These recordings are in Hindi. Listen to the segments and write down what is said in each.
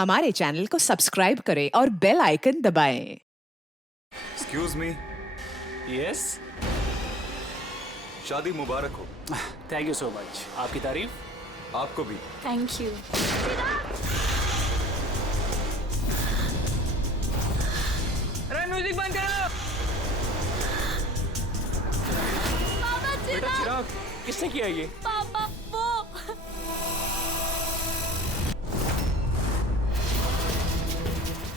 हमारे चैनल को सब्सक्राइब करें और बेल आइकन दबाएं। Excuse me. यस, शादी मुबारक हो। Thank you so much. आपकी तारीफ। आपको भी। Thank you. अरे म्यूजिक बंद करो। पापा बेटा चिराग, किसने किया ये? पापा वो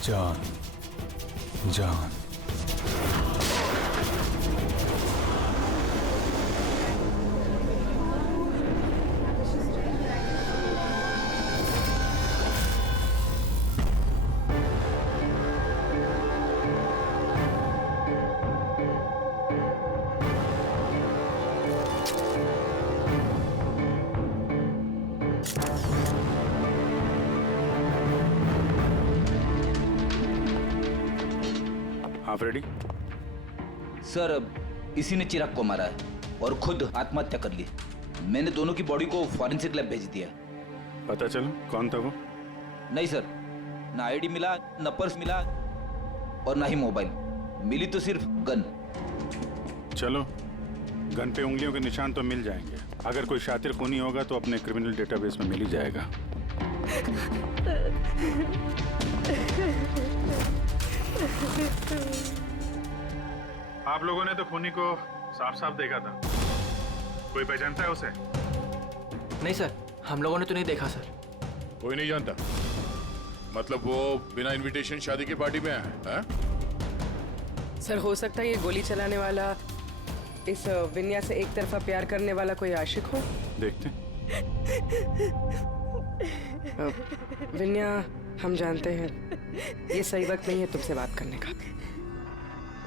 जान जान आप रेडी? सर, अब इसी ने चिराग को मारा है और खुद आत्महत्या कर ली। मैंने दोनों की बॉडी को फॉरेंसिक लैब भेज दिया। पता चलो कौन था वो? नहीं सर, ना आईडी मिला, ना पर्स मिला और ना ही मोबाइल मिली, तो सिर्फ गन। चलो, गन पे उंगलियों के निशान तो मिल जाएंगे। अगर कोई शातिर खूनी होगा तो अपने क्रिमिनल डेटाबेस में मिल ही जाएगा। आप लोगों ने तो खूनी को साफ साफ देखा था। कोई पहचानता है उसे? नहीं सर, हम लोगों ने तो नहीं देखा सर। कोई नहीं जानता? मतलब वो बिना इनविटेशन शादी की पार्टी में आया है? सर, हो सकता है ये गोली चलाने वाला इस विन्या से एक तरफा प्यार करने वाला कोई आशिक हो। देखते हैं। विन्या, हम जानते हैं ये सही वक्त नहीं है तुमसे बात करने का,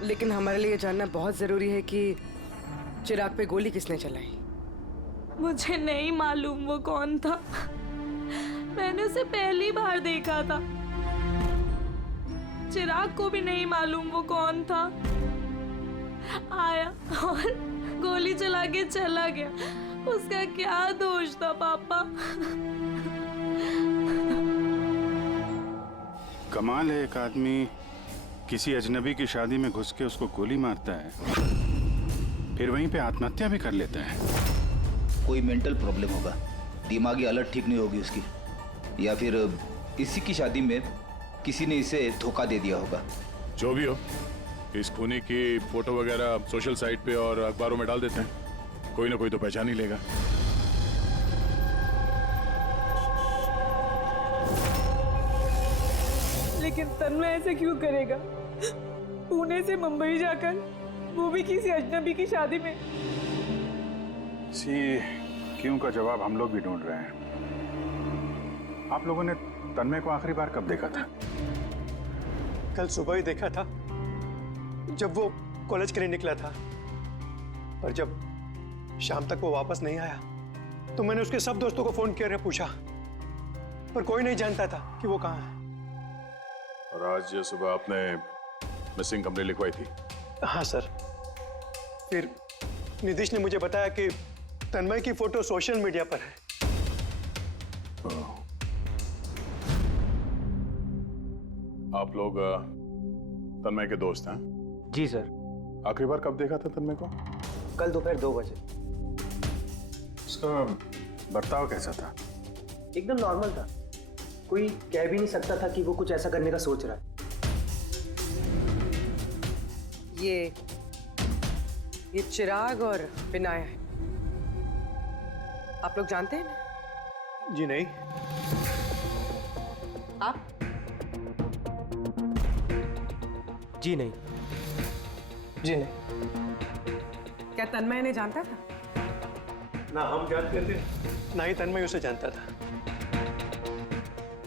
लेकिन हमारे लिए जानना बहुत जरूरी है कि चिराग पे गोली किसने चलाई। मुझे नहीं मालूम वो कौन था। मैंने उसे पहली बार देखा था। चिराग को भी नहीं मालूम वो कौन था। आया और गोली चला के चला गया। उसका क्या दोष था पापा? कमाल है, एक आदमी किसी अजनबी की शादी में घुस के उसको गोली मारता है, फिर वहीं पे आत्महत्या भी कर लेता है। कोई मेंटल प्रॉब्लम होगा, दिमागी हालत ठीक नहीं होगी उसकी, या फिर इसी की शादी में किसी ने इसे धोखा दे दिया होगा। जो भी हो, इस खूनी की फोटो वगैरह सोशल साइट पे और अखबारों में डाल देते हैं। कोई ना कोई तो पहचान ही लेगा। लेकिन तन्मय ऐसे क्यों करेगा? पुणे से मुंबई जाकर, वो भी किसी अजनबी की शादी में। इसी क्यों का जवाब हम लोग भी ढूंढ रहे हैं। आप लोगों ने तन्मय को आखिरी बार कब देखा था? कल सुबह ही देखा था, जब वो कॉलेज के लिए निकला था। पर जब शाम तक वो वापस नहीं आया तो मैंने उसके सब दोस्तों को फोन किया, पूछा, पर कोई नहीं जानता था कि वो कहाँ है। और आज सुबह आपने मिसिंग कंप्लेंट लिखवाई थी? हाँ सर। फिर निधिश ने मुझे बताया कि तन्मय की फोटो सोशल मीडिया पर है। आप लोग तन्मय के दोस्त हैं? जी सर। आखिरी बार कब देखा था तन्मय को? कल दोपहर 2 बजे। उसका बर्ताव कैसा था? एकदम नॉर्मल था। कोई कह भी नहीं सकता था कि वो कुछ ऐसा करने का सोच रहा है। ये चिराग और विनाया है। आप लोग जानते हैं? जी नहीं। आप? जी नहीं। जी नहीं। क्या तन्मय ने जानता था? ना हम जानते थे, ना ही तन्मय उसे जानता था।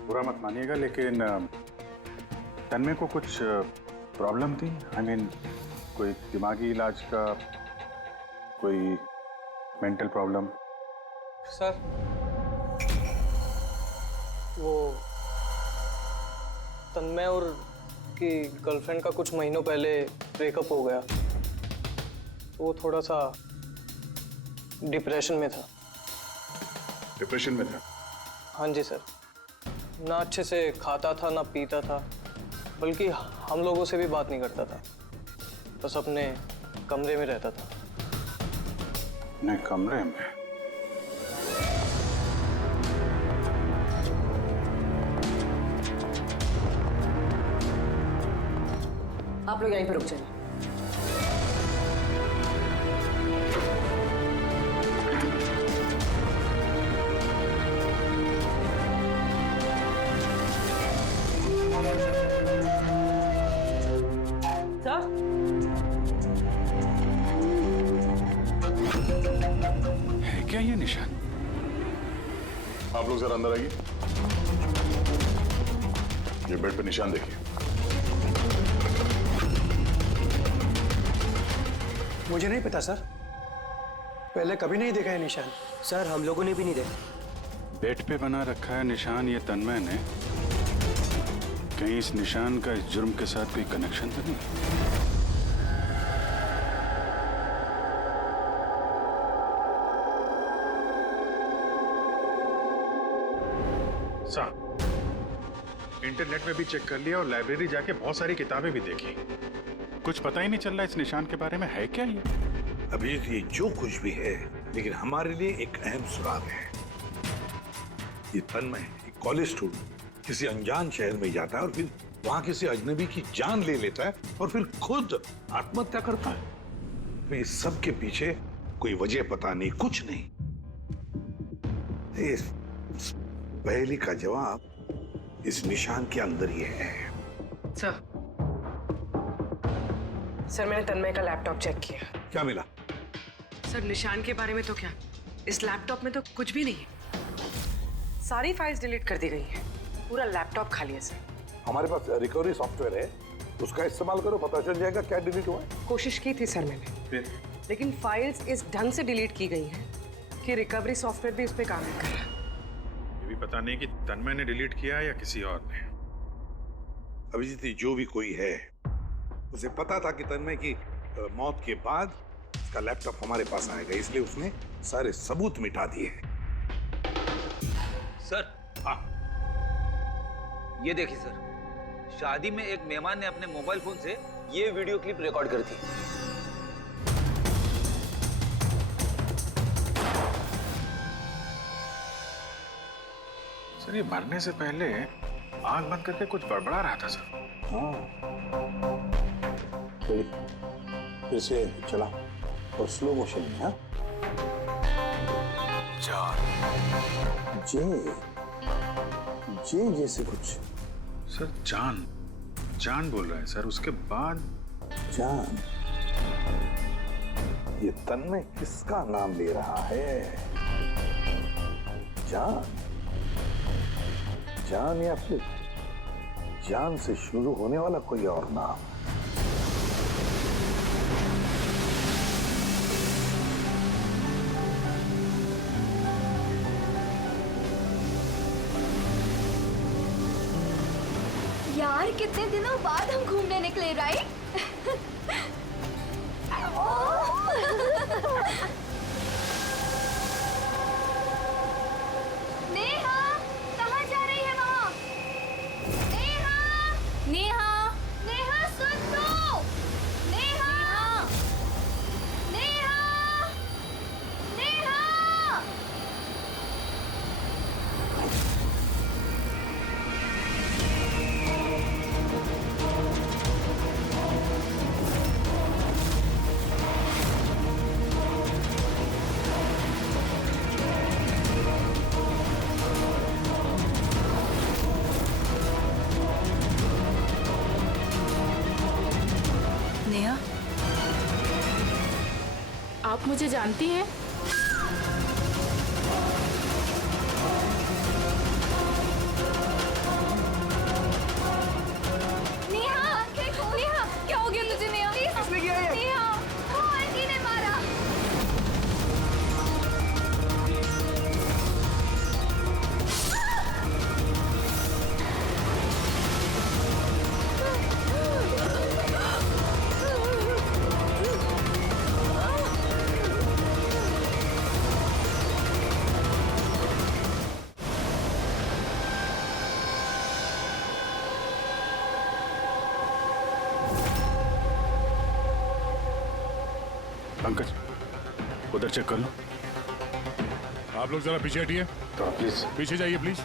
बुरा मत मानिएगा, लेकिन तन्मय को कुछ प्रॉब्लम थी? आई मीन, कोई दिमागी इलाज का, कोई मेंटल प्रॉब्लम? सर, वो तन्मय और की गर्लफ्रेंड का कुछ महीनों पहले ब्रेकअप हो गया। वो थोड़ा सा डिप्रेशन में था। डिप्रेशन में था? हाँ जी सर। ना अच्छे से खाता था ना पीता था, बल्कि हम लोगों से भी बात नहीं करता था, बस अपने कमरे में रहता था। अपने कमरे में? आप लोग यहीं पर रुक जाइए। है क्या ये निशान? आप लोग जरा अंदर आइए। ये बेड पे निशान देखिए। मुझे नहीं पता सर, पहले कभी नहीं देखा है निशान। सर हम लोगों ने भी नहीं देखा। बेड पे बना रखा है निशान ये तन्मय ने। कहीं इस निशान का इस जुर्म के साथ कोई कनेक्शन तो नहीं? इंटरनेट में भी चेक कर लिया और लाइब्रेरी जाके बहुत सारी किताबें भी देखी। कुछ पता ही नहीं चल रहा इस निशान के बारे में। है क्या ये? अभी ये जो कुछ भी है, लेकिन हमारे लिए एक अहम सुराग है। ये तन्मय एक कॉलेज स्टूडेंट किसी अनजान शहर में जाता है और फिर वहां किसी अजनबी की जान ले लेता है और फिर खुद आत्महत्या करता है। तो इस सब के पीछे कोई वजह पता नहीं, कुछ नहीं। इस पहेली का जवाब इस निशान के अंदर ही है। सर मैंने तन्मय का लैपटॉप चेक किया। क्या मिला? सर निशान के बारे में तो क्या, इस लैपटॉप में तो कुछ भी नहीं है। सारी फाइल्स डिलीट कर दी गई हैं। पूरा लैपटॉप खाली है सर। हमारे पास रिकवरी सॉफ्टवेयर है, उसका इस्तेमाल करो, पता चल जाएगा क्या डिलीट हुआ है। कोशिश की थी सर मैंने, लेकिन फाइल्स इस ढंग से डिलीट की गई हैं कि रिकवरी सॉफ्टवेयर भी उस पर काम नहीं कर रहा। ये भी पता नहीं कि तन्मय ने डिलीट किया या किसी और ने। अभिजीत जो भी कोई है, उसे पता था कि तन्मय की मौत के बाद उसका लैपटॉप हमारे पास आएगा, इसलिए उसने सारे सबूत मिटा दिए। सर हाँ, ये देखिए सर, शादी में एक मेहमान ने अपने मोबाइल फोन से ये वीडियो क्लिप रिकॉर्ड करी थी। सर ये मरने से पहले आंख बंद करके कुछ बड़बड़ा रहा था सर। हाँ, फिर से चला और स्लो मोशन में। हाँ, जे जैसे कुछ। सर जान जान बोल रहा है सर, उसके बाद जान। ये तन्मय किसका नाम ले रहा है? जान, जान या फिर जान से शुरू होने वाला कोई और नाम? यार कितने दिनों बाद हम घूमने निकले, राइट? नेहा, कहाँ जा रही है वहाँ? नेहा, नेहा, नेहा सुन तो! नेहा, नेहा, नेहा! नेहा, आप मुझे जानती हैं? नेहा, नेहा, क्या हो गया तुझे नेहा? किसने किया ये? नेहा, वो आंटी ने मारा। पंकज उधर चेक कर लो। आप लोग जरा पीछे हटिए। तो प्लीज पीछे जाइए प्लीज।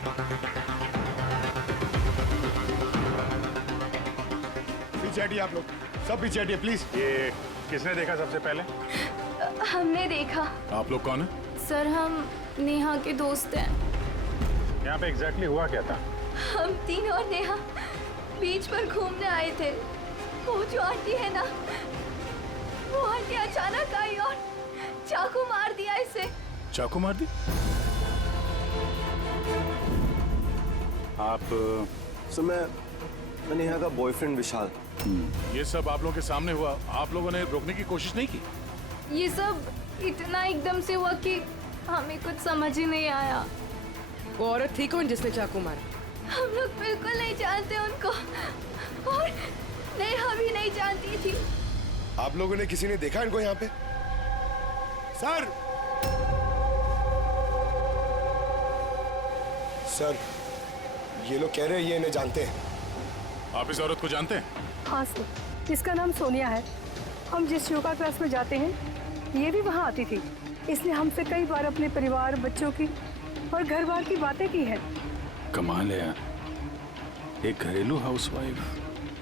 पीछे हटिए आप लोग, सब पीछे हटिए प्लीज। ये किसने देखा सबसे पहले? हमने देखा। आप लोग कौन है? सर हम नेहा के दोस्त हैं। यहाँ पे एग्जैक्टली हुआ क्या था? हम तीन और नेहा बीच पर घूमने आए थे। वो जो आंटी है ना, वो आंटी अचानक आई और चाकू मार दिया इसे। चाकू मार दी? आप सर मैं नेहा का बॉयफ्रेंड विशाल। ये सब आप लोगों के सामने हुआ, आप लोगों ने रोकने की कोशिश नहीं की? ये सब इतना एकदम से हुआ कि हमें कुछ समझ ही नहीं आया। वो औरत थी कौन जिसने चाकू मारा? हम लोग बिल्कुल नहीं जानते उनको और नेहा भी नहीं जानती थी। आप लोगों ने किसी ने देखा इनको यहाँ पे? सर सर ये लोग कह रहे हैं ये इन्हें जानते हैं। आप इस औरत को जानते हैं? हाँ सर, इसका नाम सोनिया है। हम जिस योगा क्लास में जाते हैं ये भी वहाँ आती थी। इसने हमसे कई बार अपने परिवार, बच्चों की और घर बार की बातें की हैं। कमाल है यार, एक घरेलू हाउसवाइफ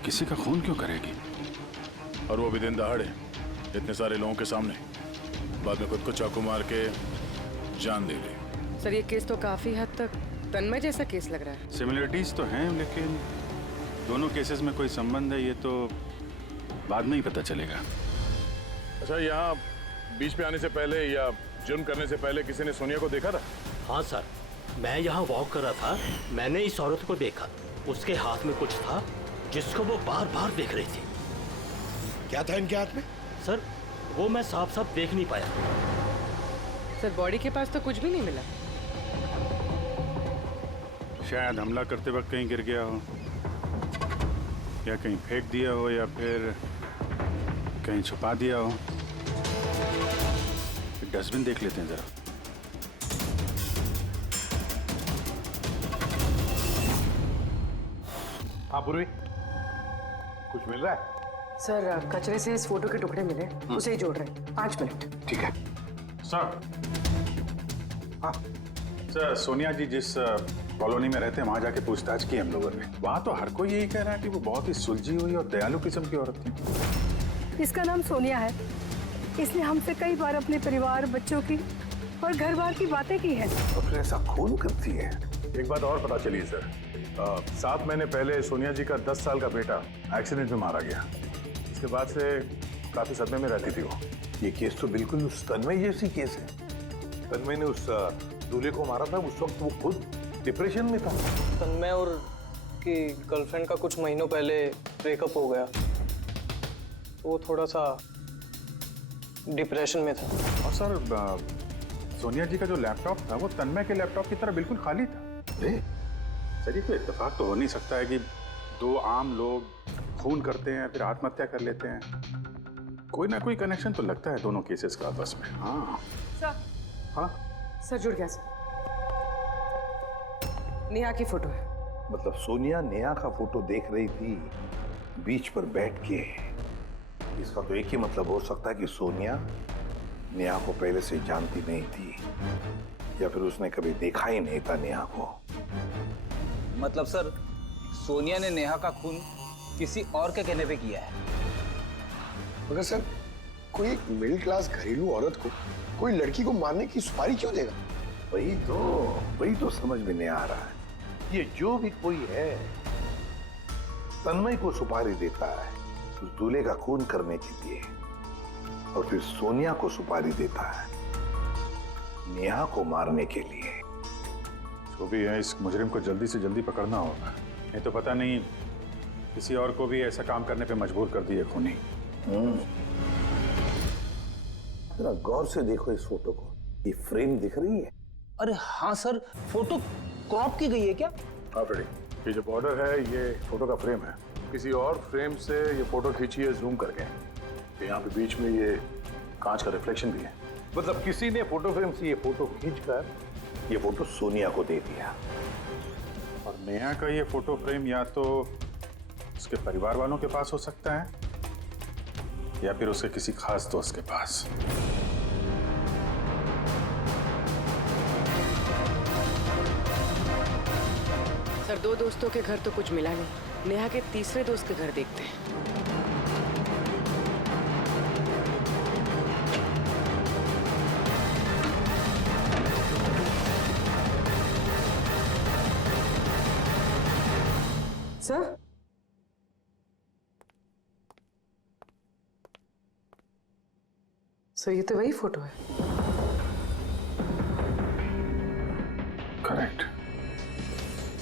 किसी का खून क्यों करेगी? और वो भी दिन दहाड़े, इतने सारे लोगों के सामने, बाद में खुद को चाकू मार के जान दे ली। सर ये केस तो काफी हद तक तन्मय जैसा केस लग रहा है। सिमिलरिटीज तो हैं, लेकिन दोनों केसेस में कोई संबंध है ये तो बाद में ही पता चलेगा। अच्छा, यहाँ बीच पे आने से पहले या जुर्म करने से पहले किसी ने सोनिया को देखा था? हाँ सर, मैं यहाँ वॉक कर रहा था, मैंने इस औरत को देखा। उसके हाथ में कुछ था जिसको वो बार बार देख रही थी। क्या था इनके हाथ में? सर वो मैं साफ साफ देख नहीं पाया। सर बॉडी के पास तो कुछ भी नहीं मिला। शायद हमला करते वक्त कहीं गिर गया हो, या कहीं फेंक दिया हो, या फिर कहीं छुपा दिया हो। डस्टबिन देख लेते हैं जरा। हाँ पूर्वी, कुछ मिल रहा है? सर कचरे से इस फोटो के टुकड़े मिले, उसे ही जोड़ रहे हैं। 5 मिनट। ठीक है सर। हाँ सर, सोनिया जी जिस कॉलोनी में रहते हैं वहां जाके पूछताछ की हम लोगों ने। वहां तो हर कोई यही कह रहा है कि वो बहुत ही सुलझी हुई और दयालु किस्म की औरत थी। इसका नाम सोनिया है। इसने हमसे कई बार अपने परिवार, बच्चों की और घर बार की बातें की हैं। तो फिर ऐसा खून करती है? एक बात और पता चली सर, 7 महीने पहले सोनिया जी का 10 साल का बेटा एक्सीडेंट में मारा गया। इसके बाद से काफी सदमे में रहती थी वो। ये केस तो बिल्कुल उस तन्मय जैसी केस है। तन्मय ने उस दूल्हे को मारा था, उस वक्त वो खुद डिप्रेशन में था। तन्मय और की गर्लफ्रेंड का कुछ महीनों पहले ब्रेकअप हो गया, तो वो थोड़ा सा डिप्रेशन में था। और सर सोनिया जी का जो लैपटॉप था वो तन्मय के लैपटॉप की तरह बिल्कुल खाली था। सर ये तो इत्तेफाक तो हो नहीं सकता है कि 2 आम लोग खून करते हैं फिर आत्महत्या कर लेते हैं। कोई ना कोई कनेक्शन तो लगता है दोनों केसेस का आपस में। हाँ सर। हाँ सर जुड़ गया सर। नेहा की फोटो है। मतलब सोनिया नेहा का फोटो देख रही थी बीच पर बैठ के। इसका तो एक ही मतलब हो सकता है कि सोनिया नेहा को पहले से जानती नहीं थी, या फिर उसने कभी देखा ही नहीं था नेहा को। मतलब सर सोनिया ने नेहा का खून किसी और के कहने पे किया है। मगर सर कोई एक मिडिल क्लास घरेलू औरत को कोई लड़की को मारने की सुपारी क्यों देगा? वही तो समझ में नहीं आ रहा है। ये जो भी कोई है तन्मय को सुपारी देता है उस दूल्हे का खून करने के लिए, और फिर सोनिया को सुपारी देता है नेहा को मारने के लिए। जो भी है इस मुजरिम को जल्दी से जल्दी पकड़ना होगा, नहीं तो पता नहीं किसी और को भी ऐसा काम करने पे मजबूर कर दिए खूनी। जरा गौर से देखो इस फोटो को, ये फ्रेम दिख रही है? अरे हाँ सर, फोटो क्रॉप की गई है क्या? हाँ फ्रेडी, ये जो बॉर्डर है ये फोटो का फ्रेम है। किसी और फ्रेम से ये फोटो खींची है जूम करके। यहाँ पे बीच में ये कांच का रिफ्लेक्शन भी है। मतलब किसी ने फोटो फ्रेम से ये फोटो खींचकर ये फोटो सोनिया को दे दिया। और नेहा का ये फोटो फ्रेम या तो उसके परिवार वालों के पास हो सकता है या फिर उसके किसी खास दोस्त के पास। सर 2 दोस्तों के घर तो कुछ मिला नहीं। नेहा के तीसरे दोस्त के घर देखते हैं। सर सर ये तो वही फोटो है। करेक्ट।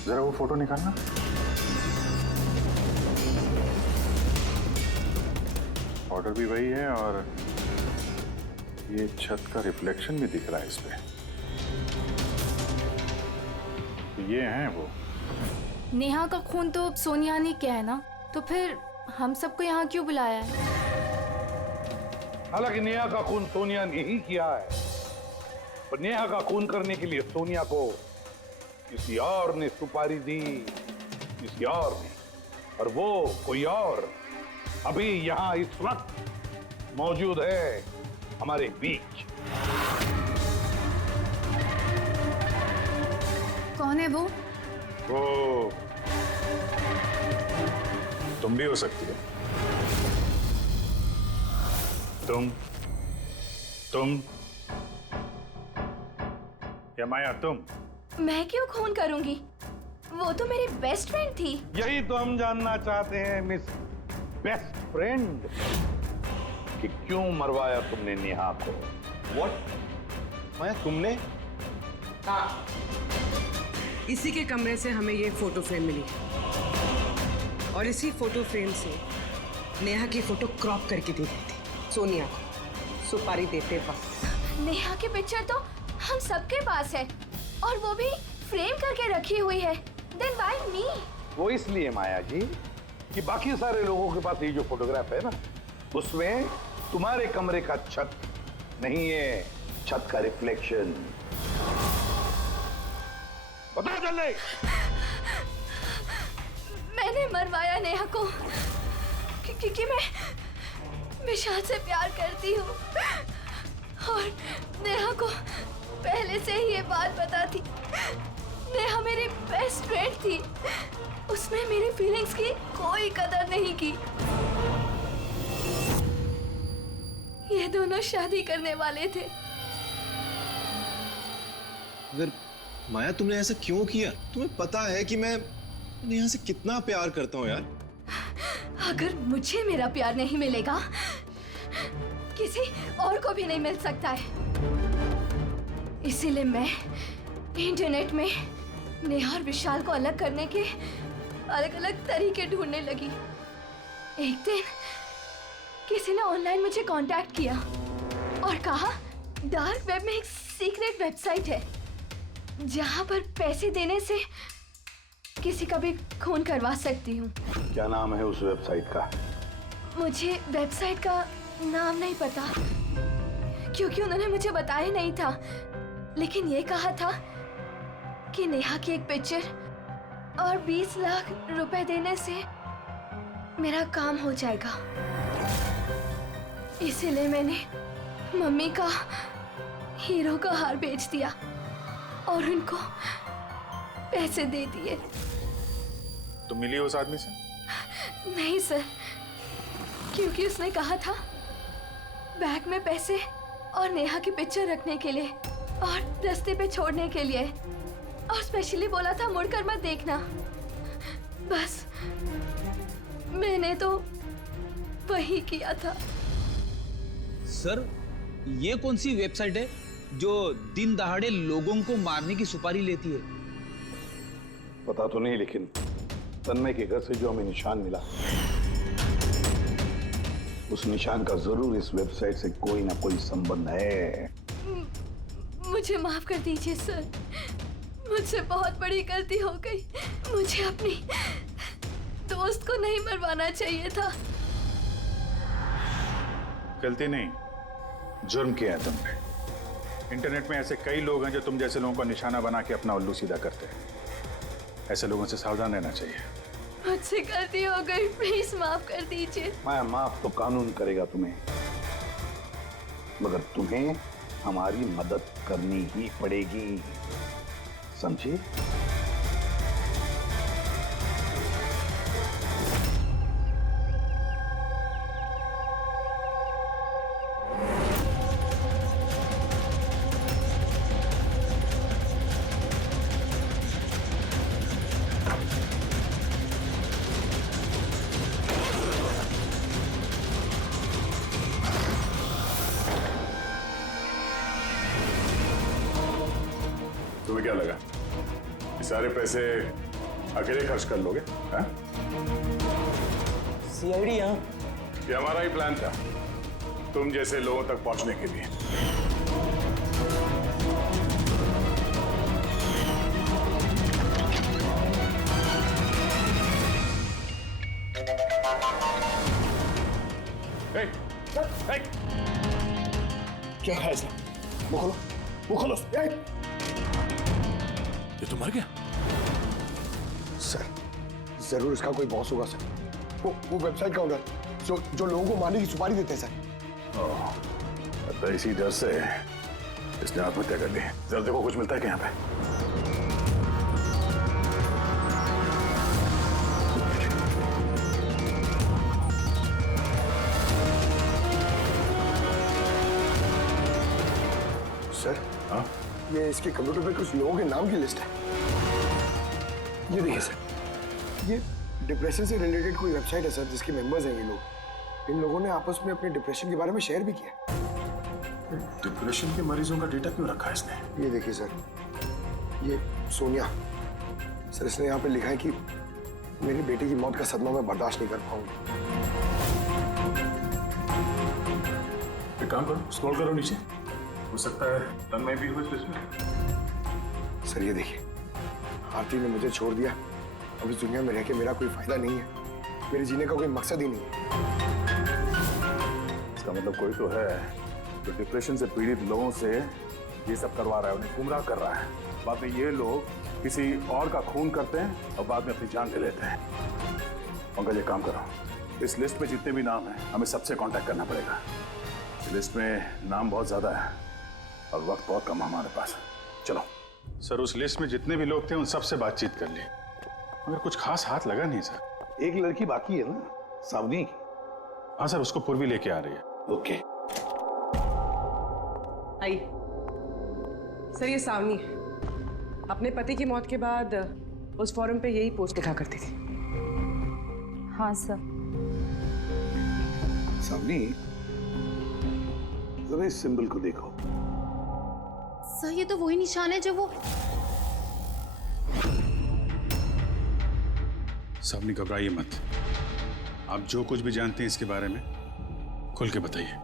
जरा वो फोटो निकालना। ऑर्डर भी वही है और ये छत का रिफ्लेक्शन भी दिख रहा है इस पे। ये हैं वो। नेहा का खून तो सोनिया ने किया है ना, तो फिर हम सबको यहाँ क्यों बुलाया है? हालांकि नेहा का खून सोनिया ने ही किया है, पर नेहा का खून करने के लिए सोनिया को किसी और ने सुपारी दी, किसी और ने, और वो कोई और अभी यहाँ इस वक्त मौजूद है हमारे बीच। कौन है वो? वो तुम भी हो सकती हो। तुम या माया तुम? मैं क्यों खून करूंगी? वो तो मेरी बेस्ट फ्रेंड थी। यही तो हम जानना चाहते हैं मिस बेस्ट फ्रेंड, कि क्यों मरवाया तुमने नेहा को? व्हाट? माया तुमने? हाँ, इसी के कमरे से हमें ये फोटो फ्रेम मिली है और इसी फोटो फ्रेम से नेहा की फोटो क्रॉप करके दी गई थी सोनिया को सुपारी देते वक्त। नेहा की पिक्चर तो हम सबके पास है और वो भी फ्रेम करके रखी हुई है। Then why me? वो इसलिए माया जी कि बाकी सारे लोगों के पास ये जो फोटोग्राफ है ना, उसमें तुम्हारे कमरे का छत नहीं है, छत का रिफ्लेक्शन। पता चले। मैंने मरवाया नेहा को क्योंकि मैं विशाल से प्यार करती हूँ और नेहा को पहले से ही ये बात पता थी। नेहा मेरी बेस्ट फ्रेंड थी, उसने मेरी फीलिंग्स की कोई कदर नहीं की। ये दोनों शादी करने वाले थे। अगर माया तुमने ऐसा क्यों किया? तुम्हें पता है कि मैं नेहा से कितना प्यार करता हूँ यार। अगर मुझे मेरा प्यार नहीं मिलेगा, किसी और को भी नहीं मिल सकता है। इसीलिए मैं इंटरनेट में नेहा और विशाल को अलग करने के अलग अलग तरीके ढूंढने लगी। एक दिन किसी ने ऑनलाइन मुझे कांटेक्ट किया और कहा डार्क वेब में एक सीक्रेट वेबसाइट है जहां पर पैसे देने से किसी का भी खून करवा सकती हूँ। क्या नाम है उस वेबसाइट का? मुझे वेबसाइट का नाम नहीं पता क्योंकि उन्होंने मुझे बताया नहीं था, लेकिन ये कहा था कि नेहा की एक पिक्चर और 20 लाख रुपए देने से मेरा काम हो जाएगा। इसीलिए मैंने मम्मी का हीरो का हार बेच दिया और उनको पैसे दे दिए। तुम मिली उस आदमी से? नहीं सर, क्योंकि उसने कहा था बैग में पैसे और नेहा की पिक्चर रखने के लिए और रास्ते पे छोड़ने के लिए, और स्पेशली बोला था मुड़कर मत देखना। बस मैंने तो वही किया था। सर, ये कौन सी वेबसाइट है जो दिन दहाड़े लोगों को मारने की सुपारी लेती है? पता तो नहीं, लेकिन तन्मय के घर से जो हमें निशान मिला, उस निशान का जरूर इस वेबसाइट से कोई ना कोई संबंध है। मुझे माफ कर दीजिए सर, मुझसे बहुत बड़ी गलती हो गई। मुझे अपनी दोस्त को नहीं मरवाना चाहिए था। गलती नहीं, जुर्म किया है तुमने। इंटरनेट में ऐसे कई लोग हैं जो तुम जैसे लोगों को निशाना बना के अपना उल्लू सीधा करते हैं। ऐसे लोगों से सावधान रहना चाहिए। मुझसे गलती हो गई, प्लीज माफ कर दीजिए। मैं माफ तो कानून करेगा तुम्हें, मगर तुम्हें हमारी मदद करनी ही पड़ेगी, समझे? तुम्हें क्या लगा ये सारे पैसे अकेले खर्च कर लोगे? हाँ? सीआईडी यहाँ? ये हमारा ही प्लान था, तुम जैसे लोगों तक पहुंचने के लिए। क्या है इसका? वो खोलो, वो खोलो। ये तो मर गया। सर, जरूर इसका कोई बॉस होगा सर। वो वेबसाइट का ओनर जो लोगों को मारने की सुपारी देते हैं सर। तो इसी डर से इसने आत्महत्या कर ली। जरा देखो कुछ मिलता है क्या यहाँ पे? सर, हाँ? ये इसके कंप्यूटर पे कुछ लोगों के नाम की लिस्ट है। ये देखिए सर, ये डिप्रेशन से रिलेटेड कोई वेबसाइट है सर, जिसके मेंबर्स हैं ये लोग। इन लोगों ने आपस में अपने डिप्रेशन के बारे में शेयर भी किया। डिप्रेशन के मरीजों का डेटा क्यों रखा है इसने? ये देखिए सर, ये सोनिया सर, इसने यहाँ पे लिखा है कि मेरी बेटी की मौत का सदमा मैं बर्दाश्त नहीं कर पाऊंगी। एक काम करो, स्क्रॉल करो नीचे, हो सकता है तन्मय भी हो इस लिस्ट में। सर ये देखिए, आरती ने मुझे छोड़ दिया। अब इस दुनिया में रह के मेरा कोई फायदा नहीं है, मेरे जीने का कोई मकसद ही नहीं है। इसका मतलब कोई तो है जो डिप्रेशन से पीड़ित लोगों से ये सब करवा रहा है, उन्हें गुमराह कर रहा है। बाद में ये लोग किसी और का खून करते हैं और बाद में अपनी जान ले लेते हैं। पंकज ये काम करो, इस लिस्ट में जितने भी नाम हैं हमें सबसे कांटेक्ट करना पड़ेगा। इस लिस्ट में नाम बहुत ज्यादा है और वक्त बहुत कम है हमारे पास। चलो सर, उस लिस्ट में जितने भी लोग थे उन सबसे बातचीत कर ली, मगर कुछ खास हाथ लगा नहीं सर। एक लड़की बाकी है ना, सावनी? हाँ सर, उसको पूर्वी लेके आ रही है। ओके। आई सर, ये सावनी है। अपने पति की मौत के बाद उस फोरम पे यही पोस्ट लिखा करती थी। हाँ सर। सावनी, जरा इस सिंबल को देखो। सर, ये तो वही निशान है जो वो... सावनी घबराइए मत, आप जो कुछ भी जानते हैं इसके बारे में खुल के बताइए।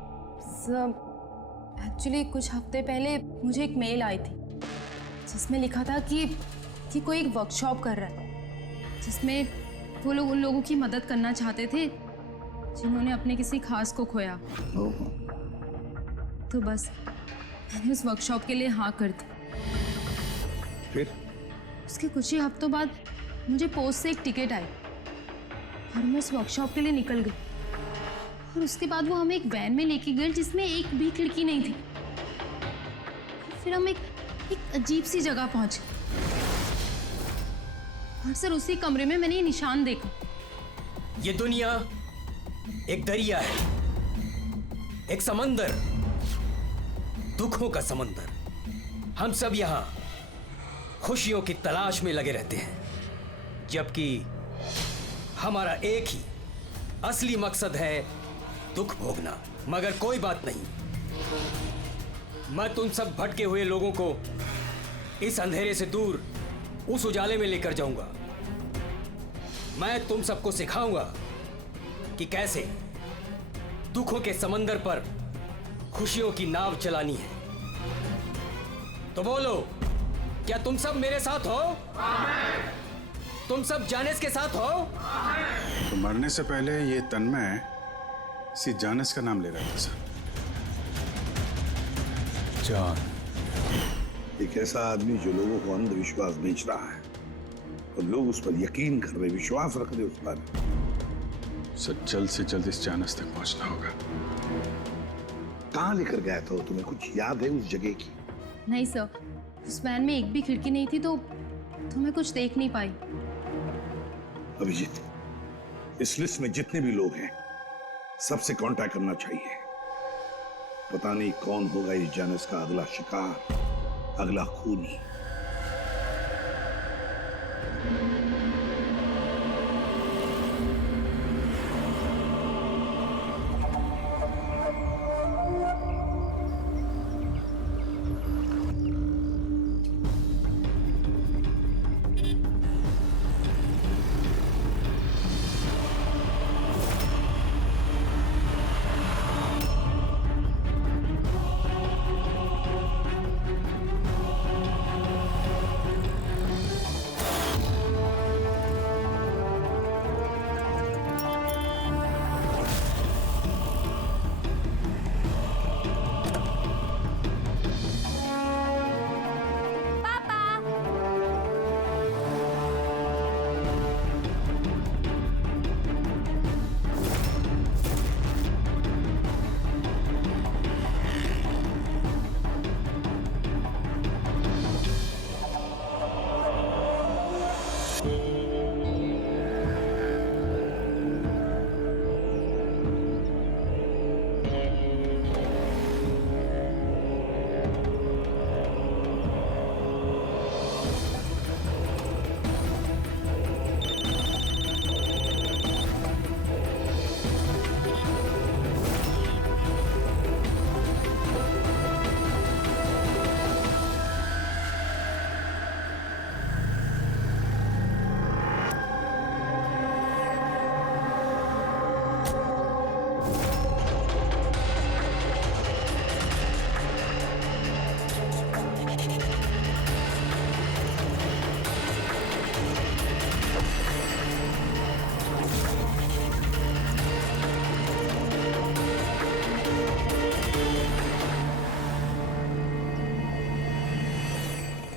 सर, एक्चुअली कुछ हफ्ते पहले मुझे एक मेल आई थी जिसमें लिखा था कि कोई एक वर्कशॉप कर रहा है जिसमें वो लोग उन लोगों की मदद करना चाहते थे जिन्होंने अपने किसी खास को खोया। तो बस मैंने उस वर्कशॉप के लिए हाँ कर दी। फिर उसके कुछ ही हफ्तों बाद मुझे पोस्ट से एक टिकट आई और मैं उस वर्कशॉप के लिए निकल गई। और उसके बाद वो हमें एक वैन में लेके गए जिसमें एक भी खिड़की नहीं थी। फिर हम एक अजीब सी जगह पहुंचे और सर उसी कमरे में मैंने ये निशान देखा। ये दुनिया एक दरिया है, एक समंदर, दुखों का समंदर। हम सब यहाँ खुशियों की तलाश में लगे रहते हैं, जबकि हमारा एक ही असली मकसद है दुख भोगना। मगर कोई बात नहीं, मैं तुम सब भटके हुए लोगों को इस अंधेरे से दूर उस उजाले में लेकर जाऊंगा। मैं तुम सबको सिखाऊंगा कि कैसे दुखों के समंदर पर खुशियों की नाव चलानी है। तो बोलो, क्या तुम सब मेरे साथ हो? तुम सब जानिस के साथ हो? तो मरने से पहले ये तन्मय इसी जानिस का नाम ले रहा था सर। जान, एक ऐसा आदमी जो लोगों को अंधविश्वास बेच रहा है, और लोग उस पर यकीन कर रहे, विश्वास रख रहे उस पर। सर जल्द से जल्द इस जानस तक पहुंचना होगा। कहाँ लेकर गया था? तुम्हें कुछ याद है उस जगह की? नहीं सर, उस वैन में एक भी खिड़की नहीं थी तो मैं कुछ देख नहीं पाई। अभिजीत, इस लिस्ट में जितने भी लोग हैं सबसे कांटेक्ट करना चाहिए। पता नहीं कौन होगा इस जानस का अगला शिकार, अगला खूनी।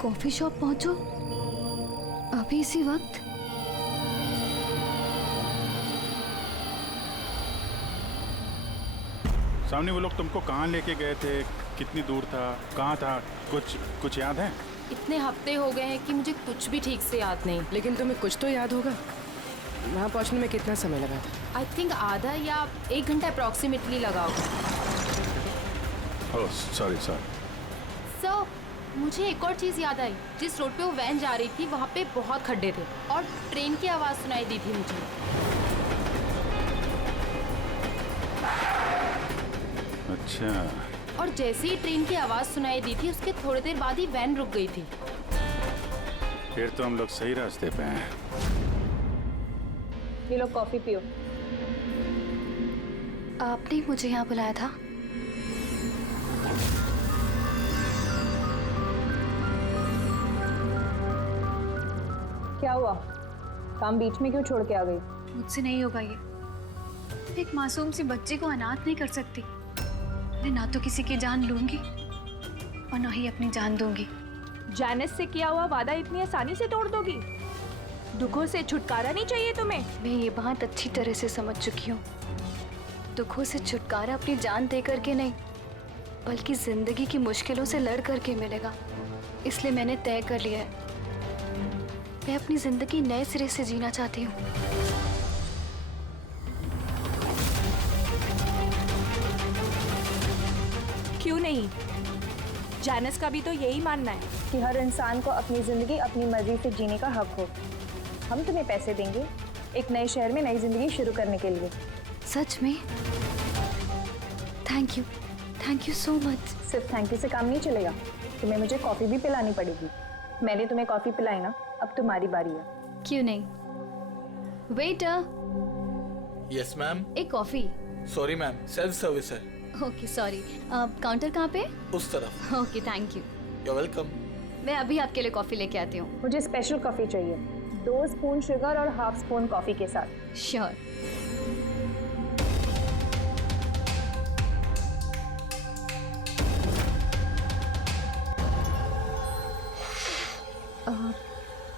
कॉफी शॉप पहुंचो अभी इसी वक्त? सामने वो लोग तुमको कहाँ लेके गए थे, कितनी दूर था, कहाँ था, कुछ याद है? इतने हफ्ते हो गए हैं कि मुझे कुछ भी ठीक से याद नहीं। लेकिन तुम्हें कुछ तो याद होगा। वहाँ पहुँचने में कितना समय लगा था? आई थिंक आधा या 1 घंटा अप्रॉक्सीमेटली लगा होगा। Oh sorry. सर, मुझे एक और चीज़ याद आई। जिस रोड पे वो वैन जा रही थी वहाँ पे बहुत खड्डे थे और ट्रेन की आवाज़ सुनाई दी थी मुझे। अच्छा। और जैसे ही ट्रेन की आवाज़ सुनाई दी थी उसके थोड़ी देर बाद ही वैन रुक गई थी। फिर तो हम लोग सही रास्ते पे हैं। ये लोग कॉफी पियो। आपने मुझे यहाँ बुलाया था? क्या हुआ? काम बीच में क्यों छोड़ के आ गई? मुझसे नहीं होगा ये। एक मासूम सी बच्ची को अनाथ नहीं कर सकती। मैं ना तो किसी की जान लूंगी और ना ही अपनी जान दूंगी। जैनिस से किया हुआ वादा इतनी आसानी से तोड़ दोगी? दुखों से छुटकारा नहीं चाहिए तुम्हें? मैं ये बात अच्छी तरह से समझ चुकी हूँ। दुखों से छुटकारा अपनी जान दे करके नहीं, बल्कि जिंदगी की मुश्किलों से लड़ करके मिलेगा। इसलिए मैंने तय कर लिया है, मैं अपनी जिंदगी नए सिरे से जीना चाहती हूँ। क्यों नहीं? जैनिस का भी तो यही मानना है कि हर इंसान को अपनी जिंदगी अपनी मर्जी से जीने का हक हो। हम तुम्हें पैसे देंगे एक नए शहर में नई जिंदगी शुरू करने के लिए। सच में? Thank you so much. सिर्फ थैंक यू से काम नहीं चलेगा, तुम्हें मुझे कॉफी भी पिलानी पड़ेगी। मैंने तुम्हें कॉफी पिलाई ना, अब तुम्हारी बारी है। क्यों नहीं? वेटर। Yes ma'am. एक coffee. Sorry ma'am, self service है। Okay sorry. काउंटर कहाँ पे? उस तरफ। Okay thank you. You welcome. मैं अभी आपके लिए कॉफी लेके आती हूँ। मुझे स्पेशल कॉफी चाहिए, 2 स्पून शुगर और हाफ स्पून कॉफी के साथ। श्योर।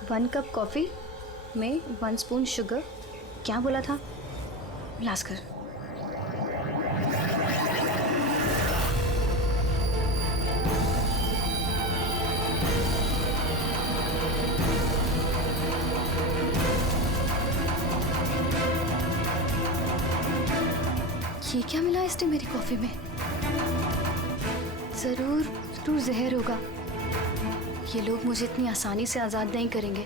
One cup coffee. में 1 स्पून शुगर, क्या बोला था, लास्कर। ये क्या मिला इसने मेरी कॉफी में? जरूर जहर होगा। ये लोग मुझे इतनी आसानी से आजाद नहीं करेंगे।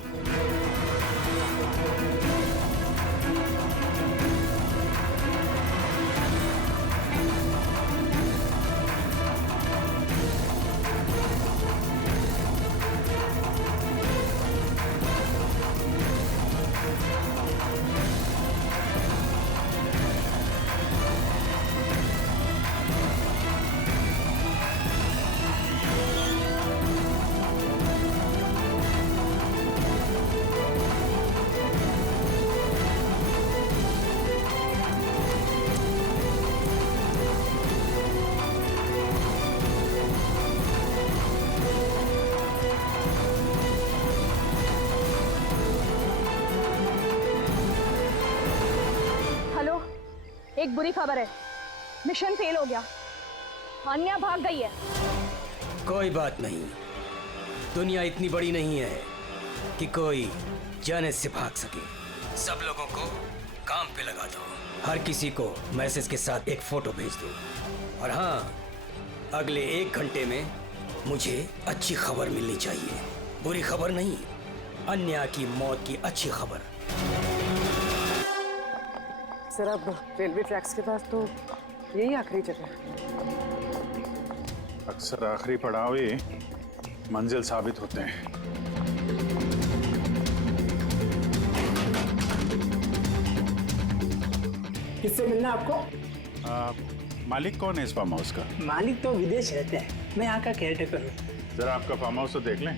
एक बुरी खबर है, मिशन फेल हो गया। अन्या भाग गई है। कोई बात नहीं, दुनिया इतनी बड़ी नहीं है कि कोई जानेस से भाग सके। सब लोगों को काम पे लगा दो, हर किसी को मैसेज के साथ एक फोटो भेज दो। और हाँ, अगले 1 घंटे में मुझे अच्छी खबर मिलनी चाहिए। बुरी खबर नहीं, अन्या की मौत की अच्छी खबर। सर, अब रेलवे ट्रैक्स के पास तो यही आखिरी जगह है। अक्सर आखिरी पड़ाव ही मंजिल साबित होते हैं। किससे मिलना आपको? मालिक कौन है इस फार्म हाउस का? मालिक तो विदेश रहते हैं, मैं यहाँ का केयरटेकर हूँ। जरा आपका फार्म हाउस तो देख लें।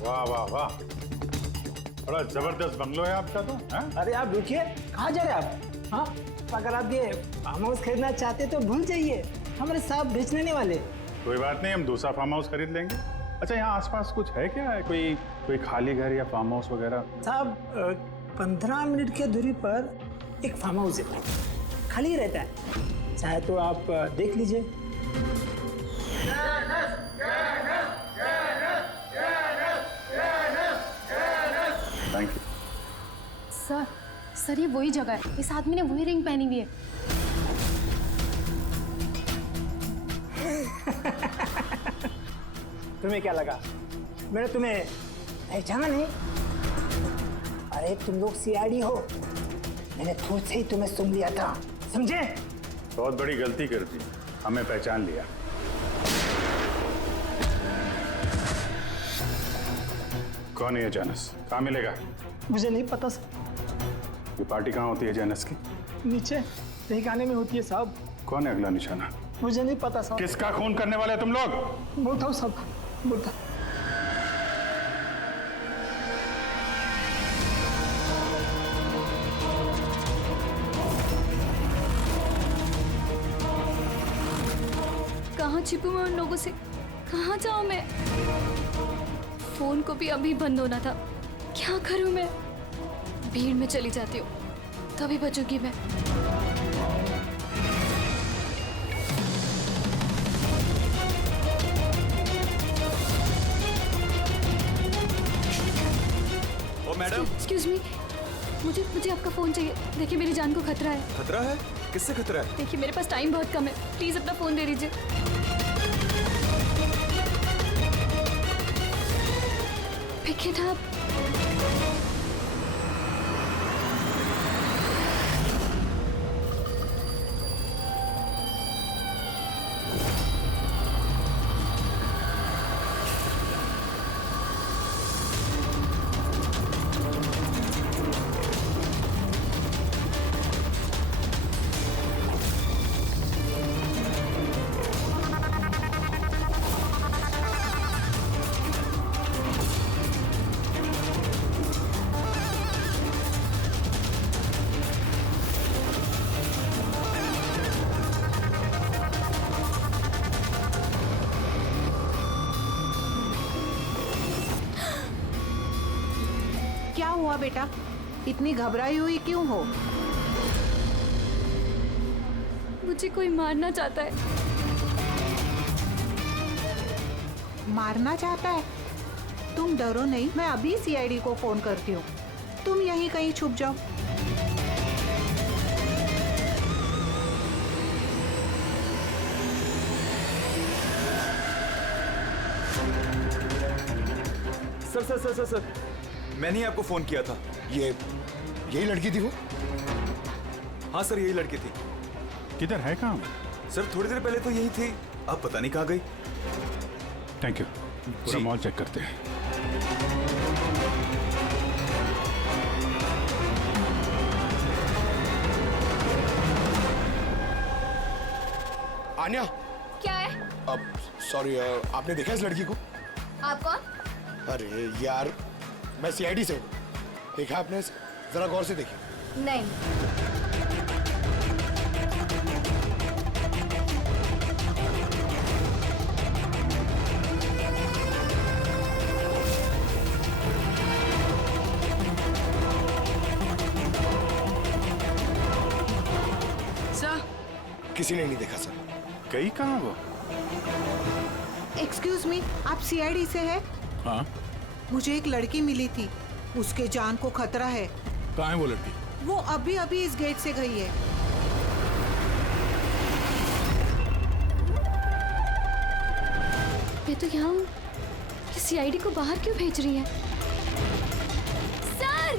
वाह वाह वाह, बड़ा जबरदस्त बंगलो है आपका तो। हाँ? अरे आप रुकिए, कहाँ जा रहे हैं आप? हाँ, अगर आप ये फार्म हाउस खरीदना चाहते तो भूल जाइए, हमारे साहब बेचने नहीं वाले। कोई बात नहीं, हम दूसरा फार्म हाउस खरीद लेंगे। अच्छा, यहाँ आसपास कुछ है क्या? कोई खाली घर या फार्म हाउस वगैरह? साहब 15 मिनट की दूरी पर एक फार्म हाउस है, खाली रहता है, चाहे तो आप देख लीजिए। Thank you. सर ये वही जगह है, इस आदमी ने वही रिंग पहनी हुई है। तुम्हें क्या लगा मैंने तुम्हें पहचाना नहीं? अरे तुम लोग सीआईडी हो, मैंने खुद से ही तुम्हें सुन लिया था, समझे? बहुत बड़ी गलती कर दी, हमें पहचान लिया। कौन है ये जानस? कहाँ मिलेगा? मुझे नहीं पता सर। ये पार्टी कहाँ होती है जानस की? नीचे तहखाने में होती है साहब। कौन है अगला निशाना? मुझे नहीं पता साहब। किसका खून करने वाले तुम लोग? बोलता हूँ साहब, बोलता। कहाँ छिपूं मैं उन लोगों से? कहाँ जाऊँ मैं? फोन को भी अभी बंद होना था, क्या करूँ मैं? भीड़ में चली जाती हूँ, तभी बचूंगी मैं। ओ मैडम, एक्सक्यूज मी, मुझे आपका फोन चाहिए। देखिए मेरी जान को खतरा है। खतरा है? किससे खतरा है? देखिए मेरे पास टाइम बहुत कम है, प्लीज अपना फोन दे दीजिए। Pick it up. हुआ बेटा? इतनी घबराई हुई क्यों हो? मुझे कोई मारना चाहता है। मारना चाहता है? तुम डरो नहीं, मैं अभी सीआईडी को फोन करती हूँ। तुम यहीं कहीं छुप जाओ। Sir sir sir sir sir, मैंने ही आपको फोन किया था। यही लड़की थी वो? हाँ सर, यही लड़की थी। किधर है काम? सर थोड़ी देर पहले तो यही थी, अब पता नहीं कहाँ गई। Thank you. पूरा मॉल चेक करते हैं। आन्या। क्या है? अब सॉरी, आपने देखा इस लड़की को? आप कौन? अरे यार, मैं सीआईडी से हूँ। देखा आपने? जरा गौर से देखिए। नहीं। सर, किसी ने नहीं देखा सर। गई कहाँ वो? एक्सक्यूज मी, आप सीआईडी से है? हाँ। मुझे एक लड़की मिली थी, उसके जान को खतरा है। कहाँ है वो लड़की? वो अभी अभी इस गेट से गई है। मैं तो यहाँ हूँ, सीआईडी को बाहर क्यों भेज रही है? सर!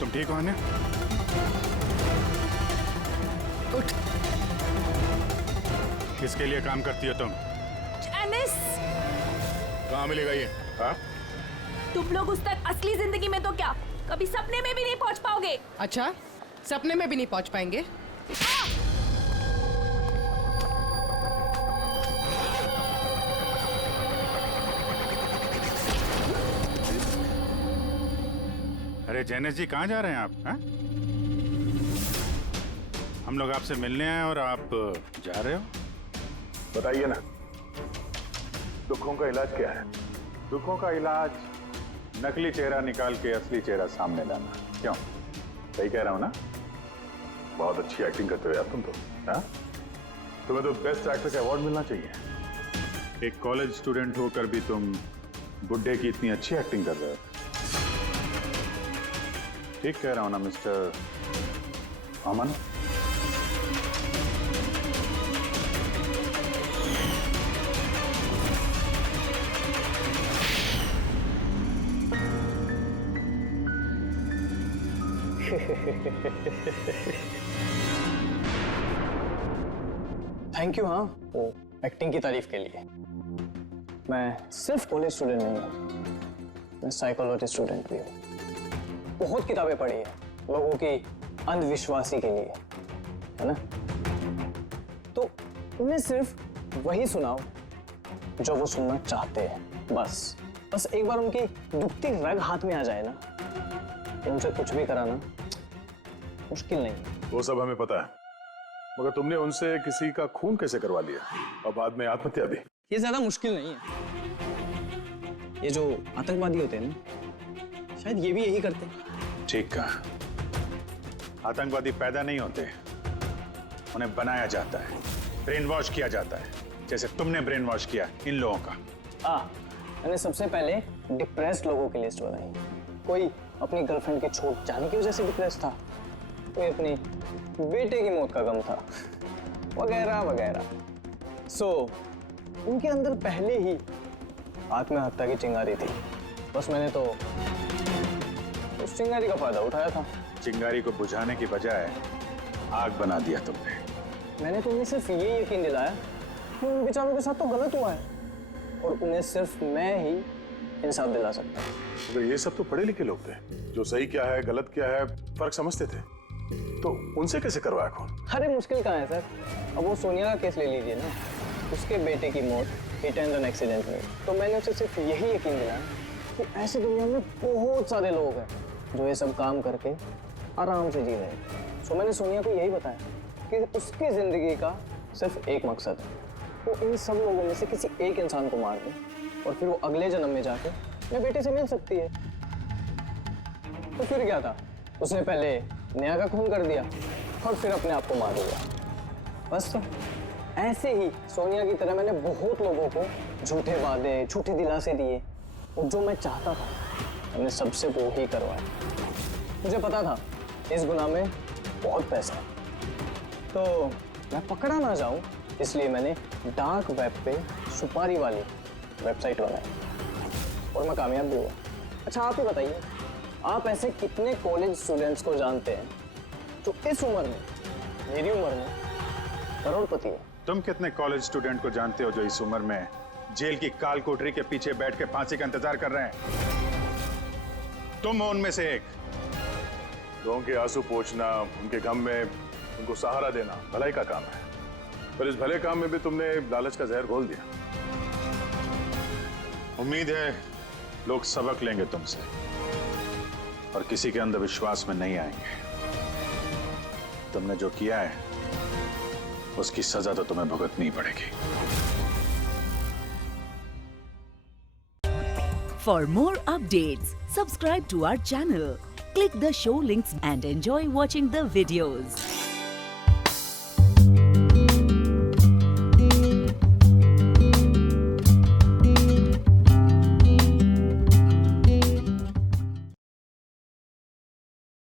तुम ठीक हो आन्या? उठ। किसके लिए काम करती हो तुम? जैनिस! कहाँ मिलेगा ये? हाँ? तुम लोग उस तक असली जिंदगी में तो क्या, कभी सपने में भी नहीं पहुंच पाओगे। अच्छा, सपने में भी नहीं पहुंच पाएंगे? अरे जैनेश जी, कहाँ जा रहे हैं आप? हाँ? हम लोग आपसे मिलने आए और आप जा रहे हो? बताइए ना, दुखों का इलाज क्या है? दुखों का इलाज नकली चेहरा निकाल के असली चेहरा सामने लाना। क्यों, सही कह रहा हूं ना? बहुत अच्छी एक्टिंग करते हो यार तुम तो। हाँ? तुम्हें तो बेस्ट एक्टर का अवार्ड मिलना चाहिए। एक कॉलेज स्टूडेंट होकर भी तुम बुड्ढे की इतनी अच्छी एक्टिंग कर रहे हो। ठीक कह रहा हूं ना मिस्टर अमन? Thank you. हाँ, वो एक्टिंग की तारीफ के लिए। मैं सिर्फ कॉलेज स्टूडेंट नहीं हूँ, मैं साइकोलॉजी स्टूडेंट भी हूँ। बहुत किताबें पढ़ी है लोगों की अंधविश्वासी के लिए, है ना? तो उन्हें सिर्फ वही सुनाओ जो वो सुनना चाहते हैं। बस एक बार उनकी दुखती रग हाथ में आ जाए ना, उनसे कुछ भी कराना मुश्किल नहीं। वो सब हमें पता है, मगर तुमने उनसे किसी का खून कैसे करवा लिया और बाद में आत्महत्या भी? ये ज्यादा मुश्किल नहीं है। ये जो आतंकवादी होते हैं ना, शायद ये भी यही करते हैं। ठीक कहा। आतंकवादी पैदा नहीं होते, उन्हें बनाया जाता है, ब्रेन वॉश किया जाता है, जैसे तुमने ब्रेन वॉश किया इन लोगों का। मैंने सबसे पहले डिप्रेस्ड लोगों की लिस्ट बनाई। कोई अपनी गर्लफ्रेंड के छूट जाने की वजह से डिप्रेस था, कोई अपनी बेटे की मौत का गम था, वगैरह वगैरह। सो उनके अंदर पहले ही आत्महत्या की चिंगारी थी। बस मैंने तो उस चिंगारी का फायदा उठाया था। चिंगारी को बुझाने की बजाय आग बना दिया तुमने। मैंने तो उन्हें सिर्फ ये यकीन दिलाया कि उन बेचारों के साथ तो गलत हुआ है और उन्हें सिर्फ मैं ही इंसाफ दिला सकता हूँ। तो ये सब तो पढ़े लिखे लोग थे, जो सही क्या है गलत क्या है फर्क समझते थे, तो उनसे कैसे करवाया खून? अरे मुश्किल कहाँ है सर? अब वो सोनिया का केस ले लीजिए ना, उसके बेटे की मौत हिट एंड रन एक्सीडेंट में। तो मैंने उसे सिर्फ यही यकीन दिलाया कि ऐसी दुनिया में बहुत सारे लोग हैं जो ये सब काम करके आराम से जी रहे हैं। सो मैंने सोनिया को यही बताया कि उसकी जिंदगी का सिर्फ एक मकसद है, वो इन सब लोगों में से किसी एक इंसान को मार दे और फिर वो अगले जन्म में जाके अपने बेटे से मिल सकती है। तो फिर क्या था, उसने पहले नेहा का खून कर दिया और फिर अपने आप को मार दिया। बस तो ऐसे ही सोनिया की तरह मैंने बहुत लोगों को झूठे वादे, झूठे दिलासे दिए और जो मैं चाहता था मैंने सबसे वो ही करवाया। मुझे पता था इस गुनाह में बहुत पैसा है, तो मैं पकड़ा ना जाऊं इसलिए मैंने डार्क वेब पे सुपारी वाली वेबसाइट बनाई और मैं कामयाब भी हुआ। अच्छा आप ही बताइए, आप ऐसे कितने कॉलेज स्टूडेंट्स को जानते हैं जो इस उम्र में, मेरी उम्र में, करोड़पति है? तुम कितने कॉलेज स्टूडेंट को जानते हो जो इस उम्र में जेल की काल कोठरी के पीछे बैठ के फांसी का इंतजार कर रहे हैं? तुम हो उनमें से एक। लोगों के आंसू पोंछना, उनके गम में उनको सहारा देना भलाई का काम है, पर इस भले काम में भी तुमने लालच का जहर घोल दिया। उम्मीद है लोग सबक लेंगे तुमसे और किसी के अंधविश्वास में नहीं आएंगे। तुमने जो किया है उसकी सजा तो तुम्हें भुगतनी पड़ेगी। For more updates, subscribe to our channel, click the show links and enjoy watching the videos.